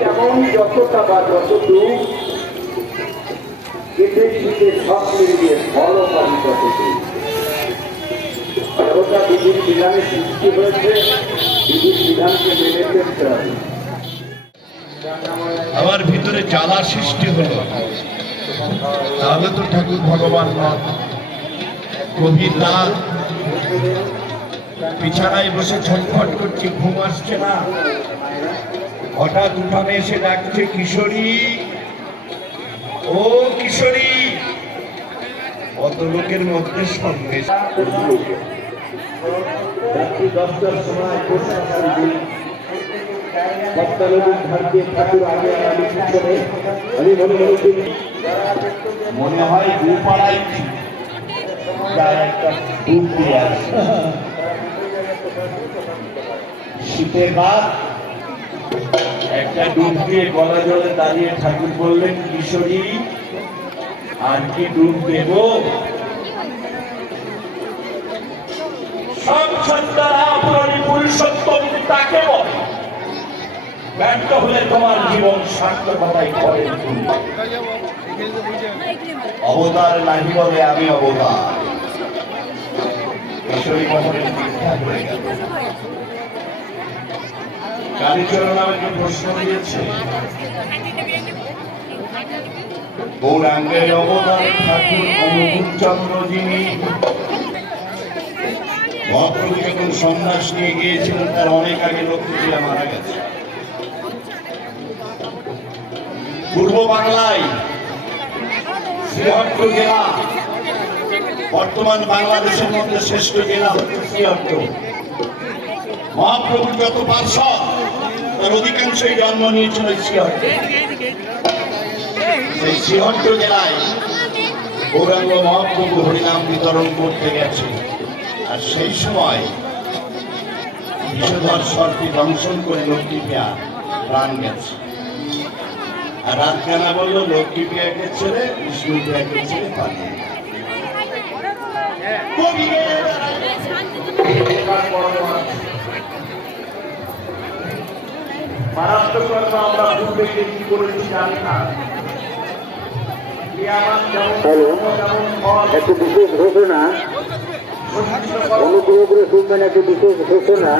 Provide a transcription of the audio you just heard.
কেমন যতটা বা যতটুকু, কেটে সব মিলিয়ে বিধানে সৃষ্টি হয়েছে বিধানকে মেনে হবে। আমার ভিতরে জ্বালা সৃষ্টি হলো। তাহলে তো ঠাকুর ভগবান নন রাত বিছানায় বসে ছটফট করছি, ঘুম আসছে না। হঠাৎ উঠানে এসে ডাকছে, কিশোরী! ও কিশোরী! অত লোকের মধ্যে দশটার সময় মনে হয় আছে শীতের একটা ডুব দিয়ে গলা জলে দাঁড়িয়ে ঠাকুর বললেন, কিশোরী, আর কি ডুব দেব? সব সন্তান আপনারই পুরুষোত্তম তাকে বলে। ব্যর্থ হলে তোমার জীবন সার্থকতাই তুমি অবতার নাহি বলে আমি অবতার। কখনো মিথ্যা করে গেল। যিনি মহাপ্রভু সন্ন্যাস নিয়ে গিয়েছিলেন, তার অনেক আগে লক্ষ্মীপুরা মারা গেছে। পূর্ব বাংলায় শ্রীহট্ট জেলা, বর্তমান বাংলাদেশের মধ্যে শ্রেষ্ঠ জেলা হচ্ছে শ্রীহট্ট। মহাপ্রভুর যত পার্শ্বদ তার অধিকাংশই জন্ম নিয়েছিল শ্রীহট্টে সেই শ্রীহট্ট জেলায় গৌরাঙ্গ মহাপ্রভু হরিনাম বিতরণ করতে গেছে। আর সেই সময় বিষধর সর্পি দংশন করে লক্ষ্মী পেয়া প্রাণ গেছে। আর রাত কেনা বলল লক্ষ্মী পেয়াকে ছেড়ে বিষ্ণু পেয়াকে ছেড়ে পালিয়ে গেছে। কবিকে মারাত্মক কর্ম আমরা পূর্বে কে কি করেছি জানি না। হ্যালো একটু বিশেষ ঘোষণা অনুগ্রহ করে শুনবেন একটু বিশেষ ঘোষণা।